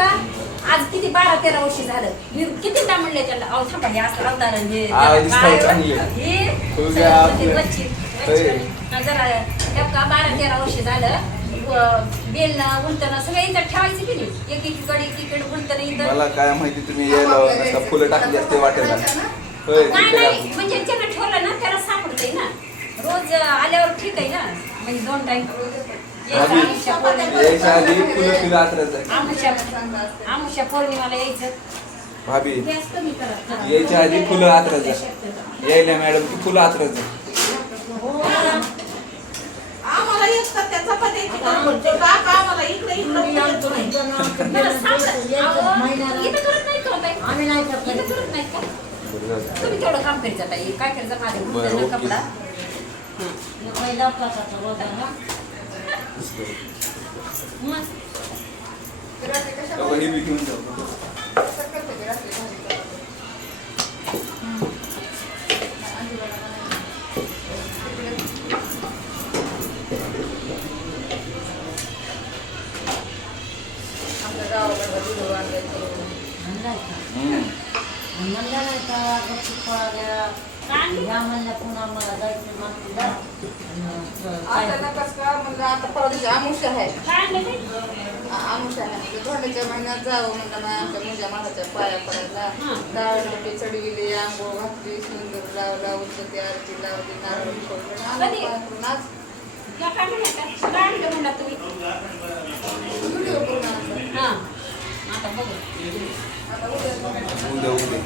का आज किती 12-13 वर्ष झालं मी कितीदा म्हणले त्याला अहो थांबा हे असं लावणार हे जरा का 12-13 वर्ष झालं बेलणं उलटणं सगळं इथं ठेवायचं की नाही एकीकडे उलटणं इथं मला काय माहिती तुम्ही यायला फुलं टाकली असते वाटेल नाही म्हणजे त्यानं ठेवलं ना त्याला सापडतंय ना रोज आल्यावर ठीक आहे ना म्हणजे 2 टाइम आमुष्या पौर्णिमाला यायचं भाभी यायच्या आधी फुलं आतरायचं यायला मॅडम की फुलं आतरायचं आम्हाला येतात त्या चपात्याची काका आम्हाला इकडे आम्ही नाही करत नाही का तुम्ही तेवढं काम करीत जाता काय करायचं माझ्या कपडा पहिला पासाचा रोजा ना आता परत आमुष आहे धोंड्याच्या महिन्यात जावं म्हणलं ना आमच्या मुंजा माताच्या पाया पडायला डाळ मोठी चढविली आंघोळ घातली सुंदर लावला उचलती आरती लावली नारळ आज व्हिडिओ करून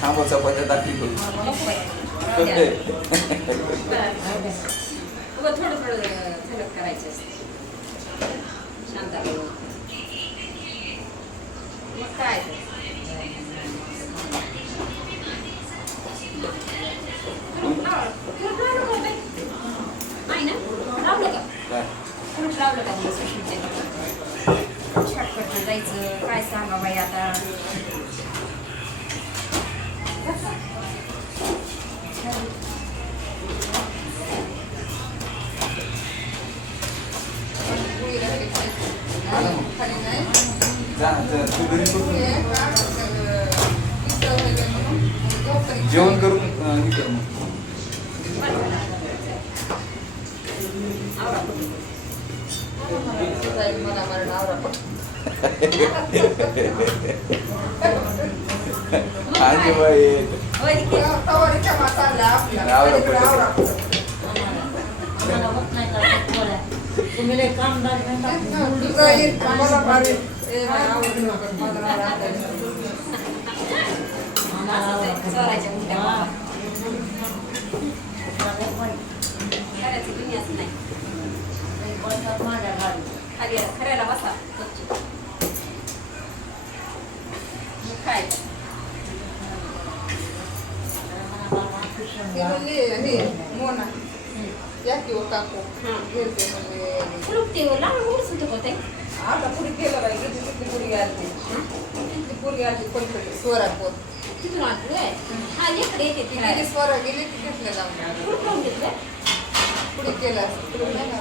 थांबा चपात्या दाखली करू थोडं झलक करायचं शांत मग काय नाही ना लावलं का फ्रूट लावलं का शॉर्टकट जायचं काय सांगा बाई आता जेवण करून हे कर तुम्ही कामदार खऱ्याला बसा काय मोना या किंवा काकू घेते होते आता पुढे केलं बाई किती पुढे आली किती पुढे आली पलीकडे स्वरापूर तिथून आले हा इकडे येते तिला स्वरा गेली की घेतलं जाऊन घेतलं पुढे केलं पुढे नाही ना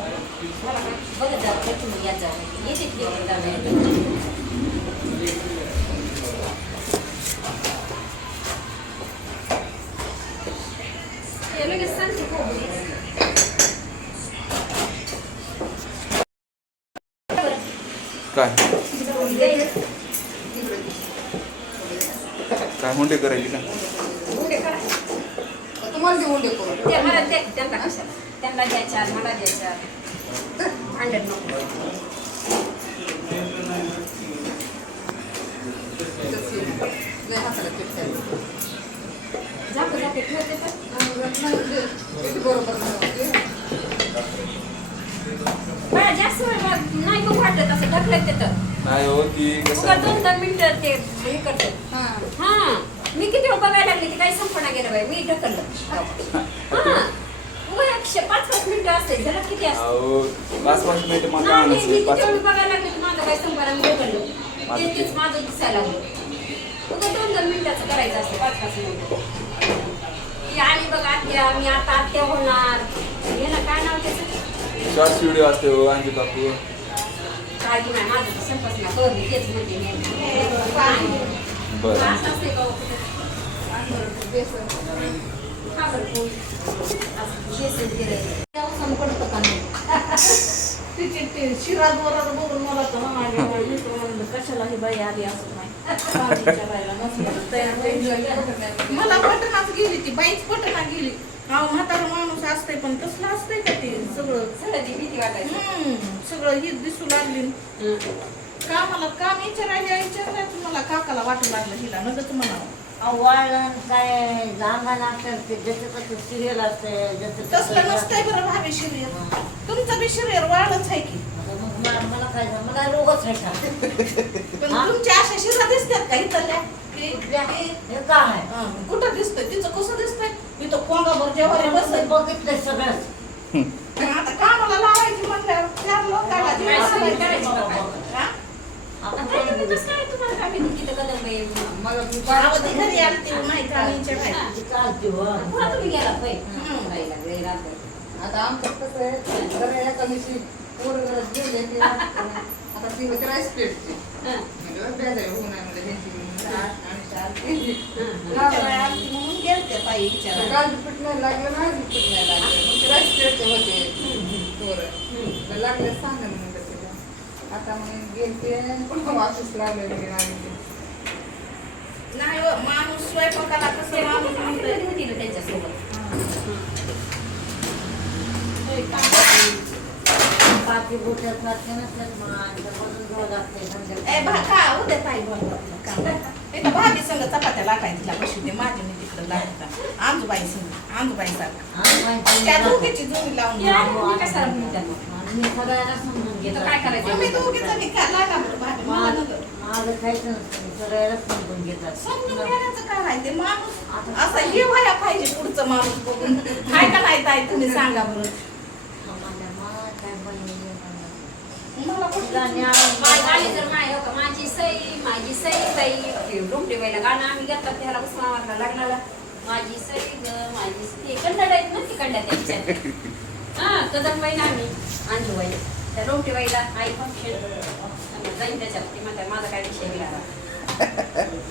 बघत जाऊ तुम्ही यात जाऊ येते लगेच सांगते काय काय हुंडे करायची का तुम्हाला देऊन दे करून ते मला त्यांना कशाला त्यांना द्यायच्या मला द्यायच्या भांडण नको झापे ठेवते पण बरोबर जास्त वेळ नाही मग वाटत असं ढकलत तिथं नाही हो ती कसं 2 मिनिटं ते हे करते हा मी किती वेळ बघायला लागली ती काही संपणा गेलं बाई मी ढकललं हा 5-5 मिनिटं असते जरा किती असते 5-5 मिनिटं मी किती वेळ बघायला लागली माझं काही संपणा मी ढकललं तेच माझं दिसायला लागलं 2 मिनिटाचं करायचं असते 5-5 मिनिटं ती आली बघ आत्या मी आता आत्या होणार हे ना काय नाव त्याचं शॉर्ट्स व्हिडिओ असते हो अंजू काकू काही नाही माझं तर संपत नाही कर मी तेच म्हणते मी बरं असं असते का हो कुठं? बेसन खा बरं पोळी. असं बेसन केलंय. तेव्हा संपडतं का नाही? तिची ते शिराज वराज बघून मला तर म्हणलं कशाला ही बाई आली असं नाही पाणीच्या बाईला नसलं तयार व्हायची. मला पटनाच गेली ती बाईच पटना गेली. हा म्हातारा माणूस असतंय पण तसलं असतंय का ते सगळं सगळं ती भीती वाटायची. सगळं ही दिसू लागली. हं. कामाला काम विचारायचं मला काकाला वाटू लागलं हिला नगच म्हणावं. वाळण काय लहान असतात ते ज्याचं कसं सिरियल असते तसलं नसतंय बरं भावी शरीर. तुमचं बी शरीर वाळच आहे की मला काय झालं? मला रोगच नाही का पण तुमच्या अशा शिरा दिसतात का इथल्या हे काय कुठं दिसतंय तिचं कसं दिसतंय इथं कोंगाभर जेवारी बसत बघितलंय सगळंच आता कामाला लावायची म्हणल्यावर चार लोकांना काय जेवायला सवय लावायची. करायची का काय? हा? आपण काय तुम्ही कसं काय तुम्हाला काय माहिती तिथं कदम बाई? मला अहो, ती घरी आलती नाही काळीच्या बाहेर. हा. चालते पुन्हा तुम्ही गेला होय? हं. बाईला वेळ राहतोय. आता आमचं कसं आहे जरा एका दिवशी पोरं गेले की आता ती होती राईस प्लेटची हं. म्हणजे बेजारी होऊ नये म्हणजे ह्यांची आणि शाळा केली. तिच्या बाहेर आलती म्हणून गेलत्या ताई विचारायला. काल पीठ नाही लागलं माझं पीठ नाही लागलं मग ते राईस प्लेटचे होते पोरं लागले सांगा म्हणून तिला आता मग गेलते पुन्हा वापस लागले नाही हो, माणूस स्वयंपाकाला कसं माणूस म्हणतोय. कधी होती ना त्यांच्यासोबत? पाठी बोट्यात सारखे नसतात मग बदलून घ्यावं लागते ए संध्याकाळी. का उद्या ताई बोलतात इथं भाभी संग चपात्या लाटायची तिला बशी दे माझी मी तिकडं लागतात आंजूबाई संग आंजूबाई सारखं आणि माहिती त्या नाही. दोघीची जोडी लावून या, घ्या. मी कशाला बोलतात? आणि मी सगळ्यांना समजून घेतो. इथं काय करायचं? आम्ही दोघी जणी काय लागा बरं भाभी मला नगर माझं काहीच नसतं मी सगळ्याला समजून घेतात. समजून घेण्याचं काय आहे ते माणूस असं हे व्हायला पाहिजे पुढचं माणूस बघून काय का नाही ताई तुम्ही सांगा बरं आम्हाला मला काय बनवलं मला तिला कुठलं न्याय- माय गाडी जर माय हो का माझी सई डोंबडेबाईला गाणं आम्ही घेतात त्याला उस्मानाबादला लग्नाला माझी सई ग माझी ते कन्नड आहेत ना तिकडल्या त्यांच्या हा कदमबाई ना आम्ही अंजूबाई त्या डोंबडेबाईला आई फंक्शन जाईन त्याच्यात ते म्हणतात माझा काय विषय गेला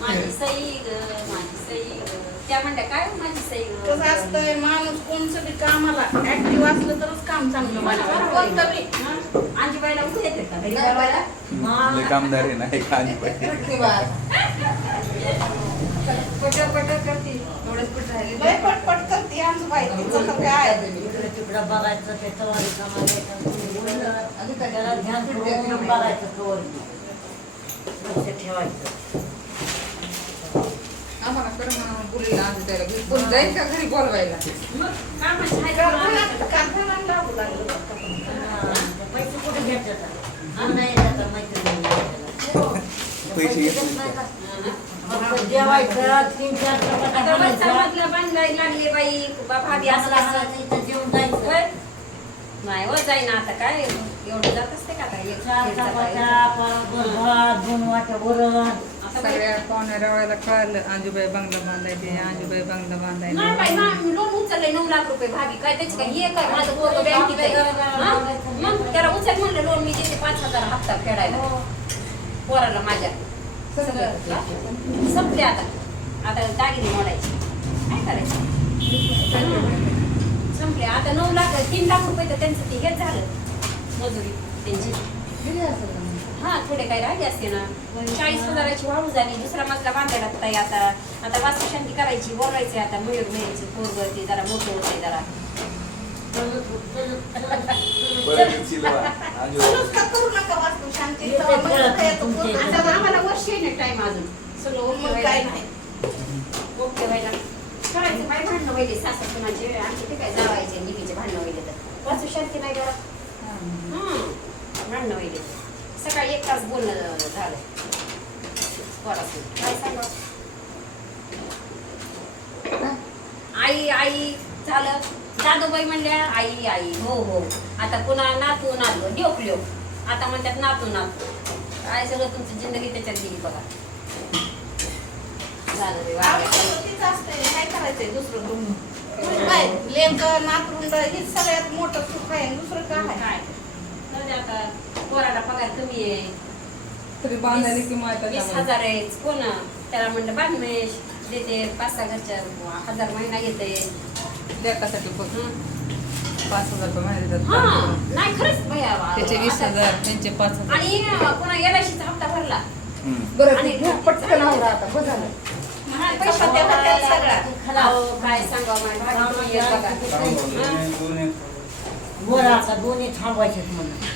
माझी सई ग त्या म्हणत्या काय हो माझी सई ग कसं असतंय माणूस कोणचं बी कामाला ऍक्टिव्ह असलं तरच काम चांगलं वाटतं कोणतं बी अंजूबाईला उभं येते का घरी नाही बाबाला? लय कामदार आहे ना हे खाली पाहिजे पट करते एवढेच पट राहिले लय पटपट करते आंजूबाई तिचं तर काय आहे. इकडं तिकडं बघायचं ते तवारी कामाला कोणी बोललं आणि त्याला ध्यान ठेवून बघायचं तोवर लक्ष ठेवायचं. आम्हाला कर म्हणून बोलला आज त्याला कोण जाईल का घरी बोलवायला मग काय म्हणजे हाय का कारखान्यात कारखान्यात लागू लागलं बरं का पण. ते पैसे कुठे घेतात आणि नाही जातात मैत्रिणी पैसे घेत नाही का? फक्त जेवायचं 3-4 चपात्या आता वरचा खायच्या. मधला बांधायला लागले बाई भाभी असं आपल्या असं हाताचं इथं जेवून जायचं. होय? नाही हो जाईना आता काय एवढं जात असते का आता एक 4 दीड चपात्या चपाती. परत भात 2 वाट्या वरण. आता बाई- सगळ्या पाहुण्या रावायला कळलं आजूबाई बंगला बांधायचे आजूबाई बंगला नाही बांधायचे बाई मी लोन उचललंय 9 लाख रुपये भाभी काय त्याची काय हे काय माझं पोरगं बँकेत आहे. हा? मग त्याला उचल म्हणलं लोन मी देते 5,000 हप्ता फेडायला पोराला माझ्या संपले आता दागिने मोडायचे काय करायचं संपले आता 9 लाख 3 लाख रुपये तर त्यांचं ते हेच झालं मजुरी त्यांची हा थोडे काही राहिले असते ना 40,000ची वाळू झाली दुसरा मजला बांधायला लागताय आता वास्तुशांती करायची बोलवायचे आता मयूर मिळायचं पोरग ते जरा मोठं होतंय जरा परत चिलवा आजू सुरूच का करू नका वास्तू शांती येते तेव्हा मग परत काय तो तुमचे पोरगा इथे. आता आम्हाला वर्ष येणे टाइम अजून सगळं मग काय नाही ओके व्हायला करायचं काय भांडणं व्हायचे सासू कुणाचे आमचे ते काय जावायचे निघीचे भांडणं व्हायले तर वाचू शांती नाही करा भांडणं व्हायले सकाळी 1 तास बोलणं झालं पोरासोबत. काय सांगा आई आई झालं दादूबाई म्हणल्या आई आई हो हो आता पुन्हा नातू नातू ल्योक ल्योक आता म्हणतात नातू नातू काय सगळं तुमची जिंदगी त्याच्यात गेली बघा झालं रे वागायचं. तीच असते काय करायचंय दुसरं बघून काय लेक नातरुंड हे सगळ्यात मोठं सुख आहे दुसरं काय आहे काय जाऊ दे आता पोराला पगार कमी आहे तरी बांधायला की माहिती 20,000 आहे कोण त्याला म्हणलं बांधमेश देते 5-6 घरच्या 1,000 महिना घेते लेकासाठी बघ हं. 5,000 रुपये महिना देतात. हा नाही खरंच भैया त्याचे 20,000 त्यांचे 5,000. आणि पुन्हा LICचा हप्ता भरला बरं आणि घ्या, पटकन आवरा आता बस झालं. महाग पैसा द्यावा त्याला सगळा. अहो, काय सांगावं माझ्या भाजी बघा. बोला आता दोन्ही थांबवायचेत म्हणून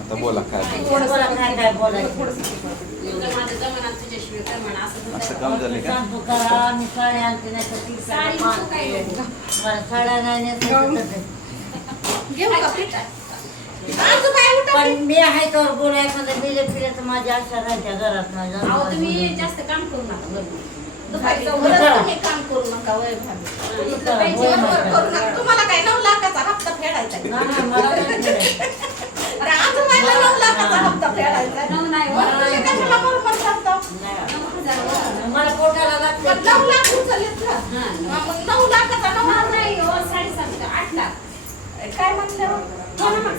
आता बोला काय बोला काय बोलायचं तुझं माझं जमाना तुझ्याशिवाय कर म्हणा असं असं तुझं काम झालं का सांगतो करा मी साड्या आणते नाही तर ती साडी नको काय नको. मला साड्या नाही नेसल्या तर घेऊ का पीठ? आजोबाई उठा. पण मी आहे तर बोलाय पण मिले फिरे तर माझ्या आशा राहत्या घरात अहो तुम्ही जास्त काम करू नका बरं. दुपारी जाऊ बरं, बरं. तुम्ही काम करू नका वय भाभी. दुपारी होय, जेवण होय. करू. करू नका. तुम्हाला काय 9 लाखाचा हप्ता फेडायचा आहे? नाही, मला नाही फिरायचं. अरे आजोबाईला 9 लाखाचा हप्ता फेडायचा आहे. नऊ नाही बरं, तुम्ही कशाला बरोबर सांगता? नाही. 9,000 मला पोटाला पण लागते 9 लाख उचललेत ना. हा, मग 9 लाखाचा 9 लाख नाही हो 7.5 8 लाख काय म्हटलं? हो ना मग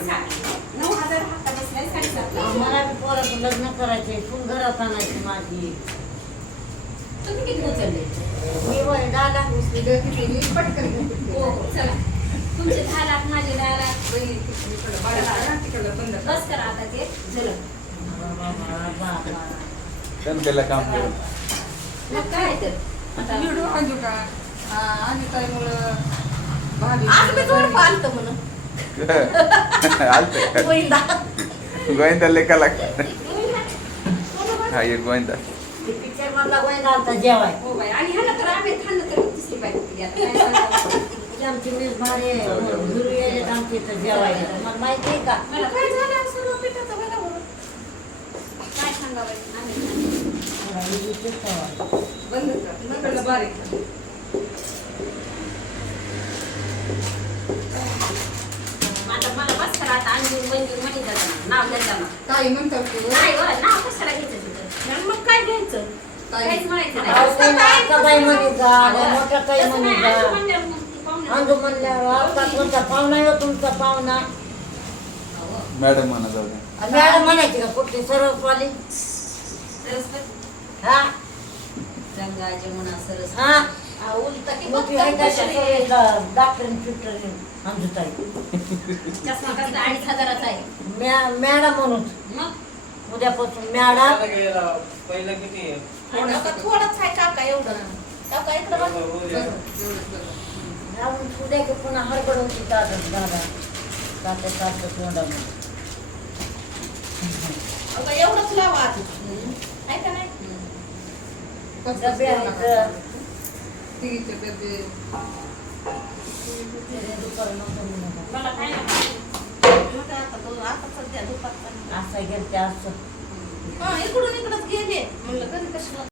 9,000 हप्ता बसलाय 7.5 लाख. मला बी पोराचं लग्न करायचे सून घरात आणायची माझी तुम्ही किती उचलले मी वय 10 लाख किती पटकन घ्या. हो हो चला तुमचे 10 लाख माझे 10 लाख इकडं बाळा, तिकडं बंद कर. बस करा आता ते झालं कणकेला काम करून मग काय तर आता व्हिडिओ आणू का? आणि काय मुलं भाभी आज मी जोड पालतो म्हणून आलते गोविंदा. गोविंदा लेखा लागतात हा एक गोविंदा पिक्चर मधला गोविंद आलता जेवाय हो बाई आणि ह्याला तर आम्ही खाल्लं तर तिसरी बाई कुठली आता काय सांगावं? आमची मीच भारी गुरु येत आमच्या इथं जेवायला मला माहिती आहे का मला काय झालं असं पिठाचं बघा बरं. काय सांगावं आम्ही मला इथेच जेवायला. बंद कर. नकडलं बारीक कर. आता मला बस करा आता अंजूर मंजूर म्हणी जाताना नाव घेताना ताई म्हणतात की नाही हो नाव कशाला घ्यायचं तिथं आणि मग काय घ्यायचं? काहीच म्हणायचं अहो, नाही ते नाका बाई म्हणे जा मोठा काही तसं म्हणे नाही, जा अंजू म्हणल्यावर मग ती पाहुणे- अंजू म्हणल्यावर आता कोणता पाहुणा आहे हो तुमचा पाहुणा हो. मॅडम म्हणा जाऊ द्या मॅडम म्हणायची का कुठली सरसवाली सरस्वती हा गंगा जमुना सरस्वती हा उलट की मोठी बघ आहे का कशी. डॉक्टरीन फिक्टरीन आमची ताई चष्मा कसला 2,500 आहे मॅडम म्हणून मग उद्यापासून मॅडम पहिलं किती आहे? आता थोडंच आहे काका एवढं. काका इकडं बघ. अजून उद्या की पुन्हा हडबड होती दादा तात्या तोंडामध्ये आता एवढंच लावा आधी. आहे का नाही? डबे आहेत तिघीचे डबे. दुपारी नको म्हणू नका. मला काय नाही मग आता सध्या दुपारचा. असं गेलं ते असं हा, इकडून इकडंच गेले म्हणलं घरी कशाला